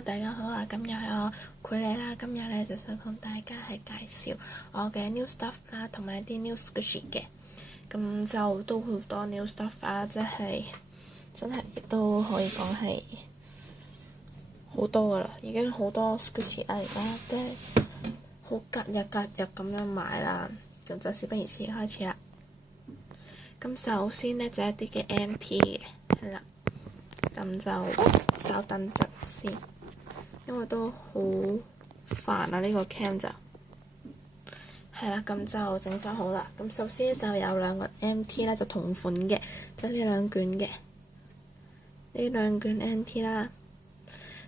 Hello，大家好啊！今日係我佢哋啦，今日咧就想同大家係介紹我嘅 new stuff 啦，同埋一啲 new squishy 嘅。咁就都好多 new stuff 啊，即係真係都可以講係好多噶啦，已經好多 squishy 啦，而家即係好隔日咁樣買啦。咁就事不宜遲，開始啦。咁首先咧就一啲嘅 MT 嘅，係啦。咁就稍等陣先，因為都好煩啊！呢個 cam 就係啦，咁就整翻好啦。咁首先就有兩個 MT 咧，就同款嘅，就呢兩卷嘅，呢兩卷 MT 啦，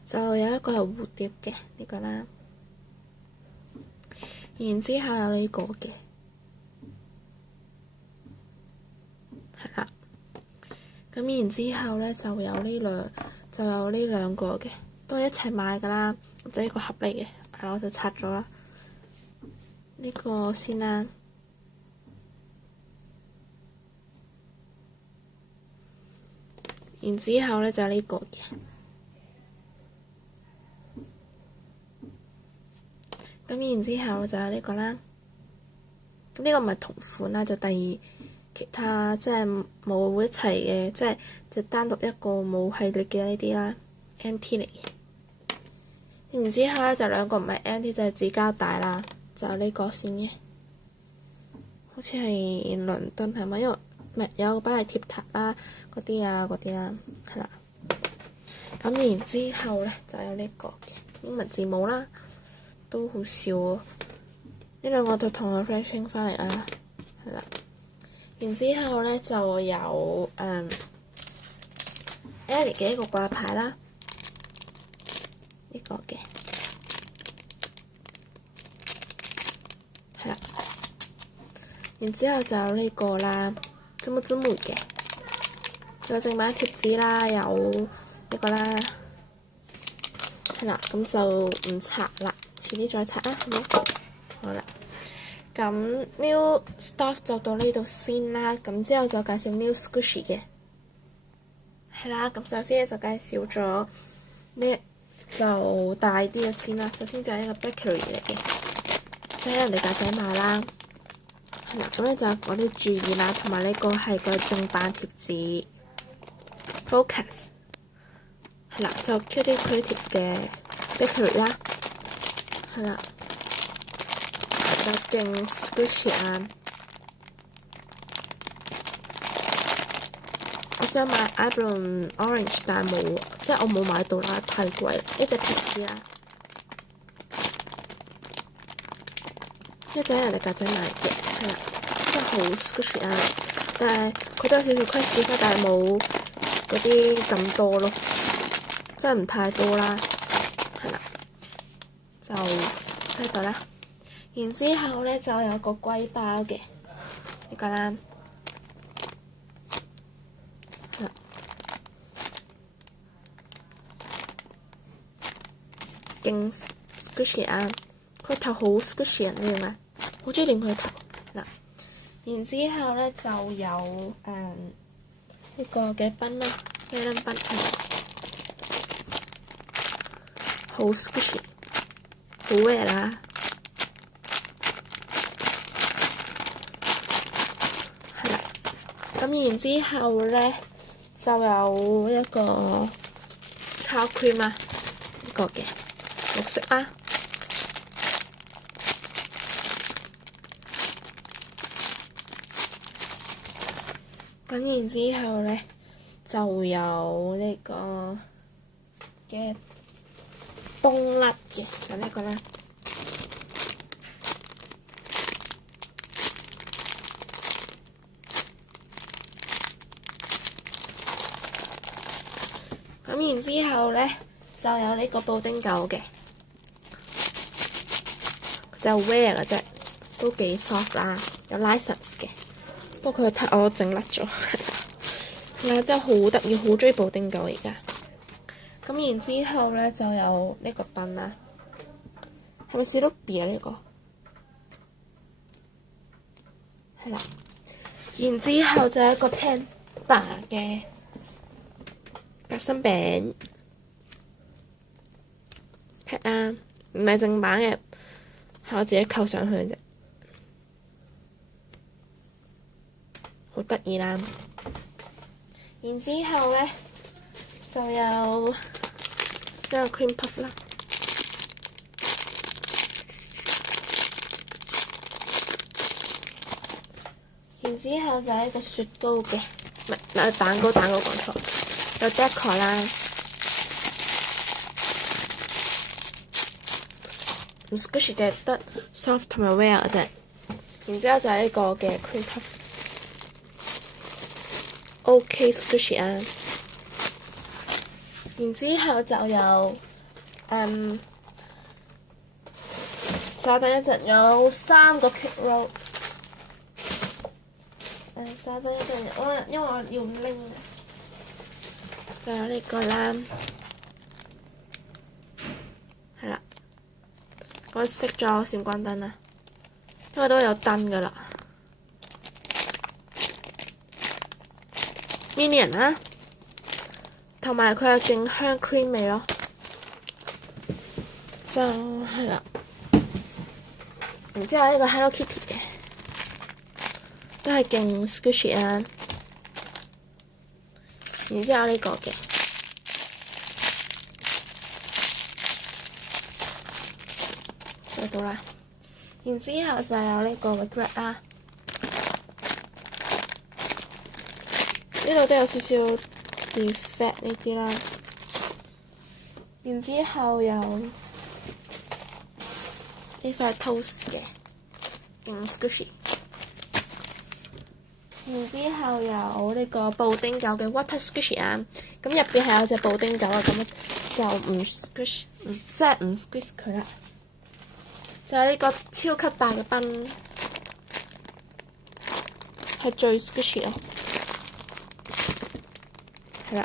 就有一個係蝴蝶嘅呢個啦，然之後有呢個嘅，係啦。咁然之後咧就有呢兩個嘅，都係一齊買噶啦，就一個盒嚟嘅，係啦，我就拆咗啦。呢個先啦，然之後咧就有呢個嘅，咁然之後就有呢個啦。咁呢個唔係同款啦，就第二。其他即係冇一齊嘅，即係就單獨一個冇系列嘅呢啲啦 ，MT 嚟嘅。然之後咧就兩個唔係 MT，就係紙膠帶啦，就呢個先嘅，好似係倫敦係咪？因為唔係有個巴黎鐵塔啦，嗰啲啦，係啦。咁然之後咧就有呢個嘅英文字母啦，都好笑喎。呢兩個就同我 friend 傾翻嚟啦，係啦。然之後咧就有Ellie 嘅一個掛牌啦，呢個嘅係啦。然之後就有呢個啦，積木嘅，有正版貼紙啦，有呢個啦，係啦。咁就唔拆啦，遲啲再拆啦，好冇？好啦。咁 new stuff 就到呢度先啦，咁之後就介紹 new squishy 嘅，係啦。咁首先就介紹咗呢就大啲嘅先啦。首先就係一個 bakery 嚟嘅，即係人哋格仔買啦，係啦。咁咧就嗰啲注意啦，同埋呢個係個正版貼紙 focus， 係啦，就 Cutie Creative 嘅 bakery 啦，係啦。就勁 squishy 啊！我想買 Abalone Orange， 但係冇，即係我冇買到啦，太貴啦。呢隻貼紙啦，呢隻係人哋格仔買嘅，係啦，真係好 squishy 啊！但係佢都有少少 crunchy，但係冇嗰啲咁多咯，真係唔太多啦，係啦，就喺度啦。然之後咧就有個龜包嘅呢個啦，係啦，勁 squishy 啊！佢頭好 squishy 啊，你明嘛？好中意掂佢頭嗱。然之後咧就有呢個嘅賓啦，呢粒賓係好 squishy， 好 wear 啦。咁然之後咧就有一個 cow cream 啊，呢個嘅綠色啦。咁然之後咧就有呢個嘅冬甩嘅，就呢個啦。咁然之後咧就有呢個布丁狗嘅，就 wear 嘅啫，都幾 soft 啦，有 license 嘅。不過佢睇我整甩咗，係啊，真係好得意，好中意布丁狗而家。咁然之後咧就有呢個賓啦，係咪史努比啊？呢個係啦。然之後就有一個 Panda 嘅夾心餅， pad 啦，唔係正版嘅，係我自己扣上去嘅啫，好得意啦。然之後咧就有呢個 cream puff 啦。然之後就係一個雪糕嘅，唔係蛋糕講錯，有 decor 啦。唔 squishy 嘅得 soft 同埋 wear 嘅啫。然之後就係呢個嘅 cream puff。OK squishy 啊。然之後就有稍等一陣，有3個 cake roll。稍等一陣，因為我要拎嘅，就有呢個啦，係啦，我熄咗閃光燈啦，因為都有燈噶啦。Minion 啦，同埋佢有勁香 cream 味咯，就係啦。然之後呢個 Hello Kitty 嘅。都係勁 squishy 啊！然之後呢個嘅，收到啦。然之後就有呢個 regret 啦，呢度都有少少 defect 呢啲啦。然之後有呢塊 toast 嘅，勁 squishy。然之後有呢個布丁狗嘅 water squishy 啊，咁入邊係有隻布丁狗啊，咁就唔 squish， 即係唔 squish 佢啦。就係呢個超級大嘅賓，係最 squishy 咯，係啦，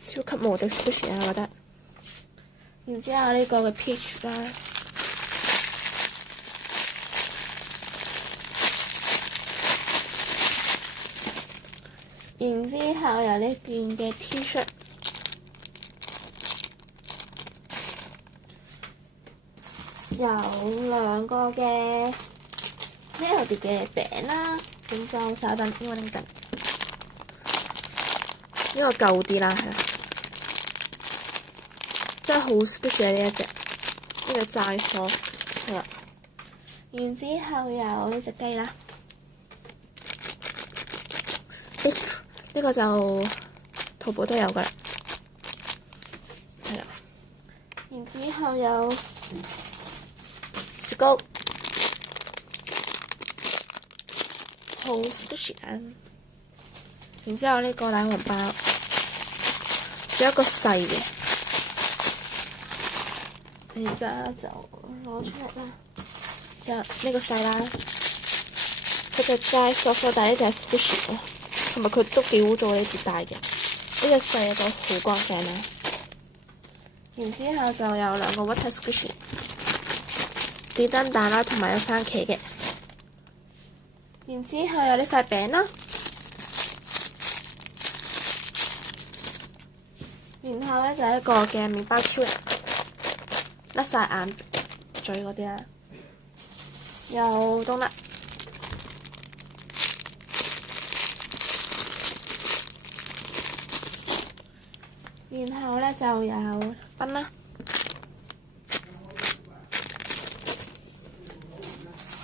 超級無敵 squishy 啊，我覺得。然之後呢個嘅 peach 啦。然之後有呢件嘅 T-shirt， 有2個嘅 Melody 嘅餅啦，咁就稍等，因為拎緊呢個舊啲啦，係啦，真係好 squishy 呢一隻，呢個齋貨係啦。然之後有呢隻雞啦。呢個就淘寶都有噶啦，係啦。然之後有雪糕，好 squishy 啊！然之後呢個奶黃包，仲有一個細嘅，而家就攞出嚟啦。就呢個細啦，佢就齋索，但係呢隻係 squishy 咯。同埋佢都幾污糟呢隻大嘅，呢隻細嘅就好乾淨啦。然之後就有2個 water squishy， 電燈膽啦，同埋有番茄嘅。然之後有呢塊餅啦，然後咧就係一個嘅麵包超人，甩晒眼嘴嗰啲啦，有冬甩。然後咧就有賓啦，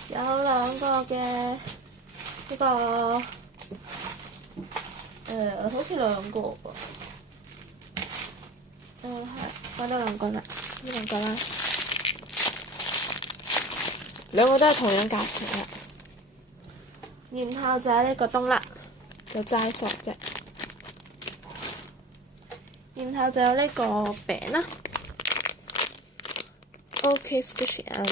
有2個嘅呢個好似2個喎，係講咗2個啦，呢2個啦，2個都係同樣價錢啦。然後就係呢個冬甩，就齋索啫。然後就有呢個餅啦，OK squishy 啊。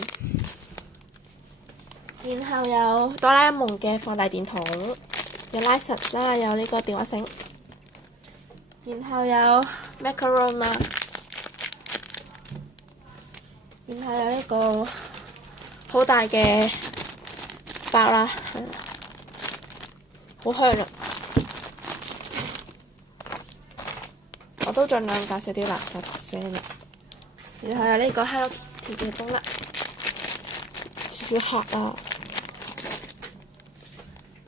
然後有哆啦 A 夢嘅放大電筒，有拉實啦，有呢個電話繩。然後有 macaron 啦，然後有呢個好大嘅包啦，好香啊！我都盡量介紹啲垃圾聲啦。然後有呢個 Hello Kitty 嘅冬甩，小盒啊。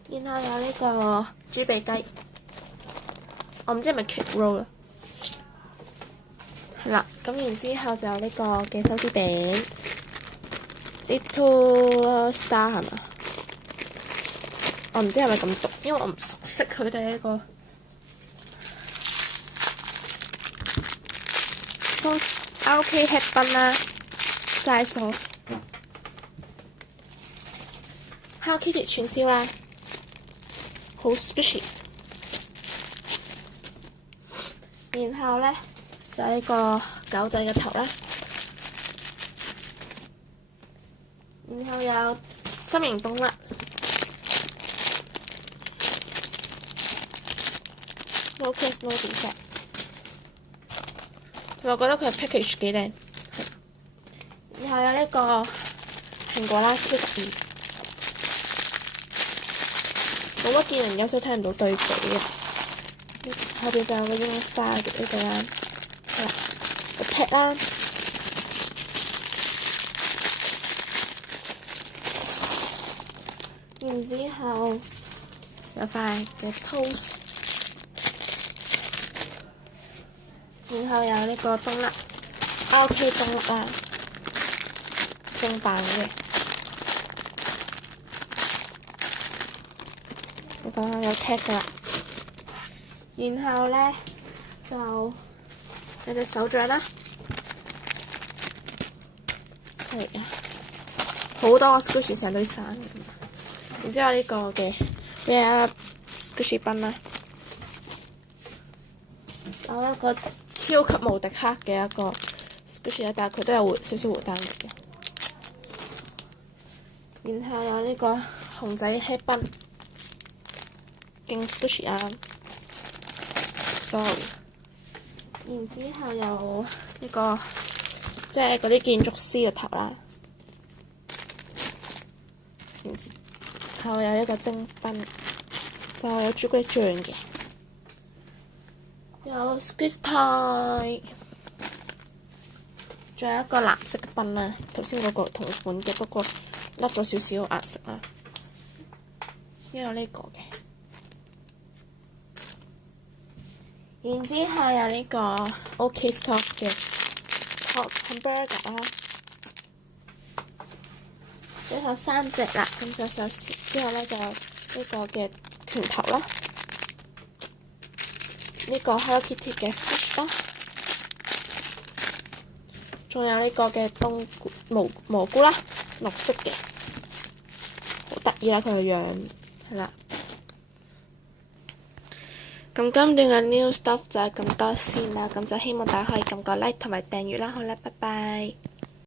然後有呢個豬鼻雞，我唔知係咪 cake roll 啦。係啦，咁然之後就有呢個嘅手指餅 ，Little Star 係嘛？我唔知係咪咁讀，因為我唔熟悉佢哋呢個。送 RK Head Bun 啦，齋數 Hello Kitty 串燒啦，好 squishy。然後咧就呢個狗仔嘅頭啦，然後有心形冬甩。No case no defect。我覺得佢嘅 package 幾靚，然後有呢個蘋果啦，超得意，冇乜見人有，所以睇唔到對比嘅。後邊就有個 Union Star 呢個啦，係啦，個 pad 啦，然之後有塊嘅 toast。然後有呢個冬甩 ，RK 冬甩啦，正版嘅。呢個有 tag 㗎啦。然後咧就有隻手掌啦，係啊，好多個 squishy 成堆散嘅。然之後呢個嘅 Rare Squishy Bun 啦，有一個超級無敵黑嘅一個 squishy， 但係佢都有少少回彈力嘅。然後有呢個熊仔 Head Bun，勁 squishy 啊 ，sorry。然之後有呢個即係嗰啲建築師嘅頭啦。然之後有呢個蒸賓，就有朱古力醬嘅。有 squeeze time， 仲有一個藍色嘅賓啦，頭先嗰個同款嘅，不過甩咗少少顏色啦。先有呢個嘅，然之後有呢個 OK Stop 嘅 Hot Hamburger 啦，最後3隻啦，咁就首先之後咧就有呢個嘅拳頭啦。呢個 Hello Kitty 嘅 fish 啦，仲有呢個嘅冬蘑菇啦，綠色嘅，好得意啦佢個樣，係啦。咁今段嘅 new stuff 就係咁多先啦，咁就希望大家可以撳個 like 同埋訂閱啦，好啦，拜拜。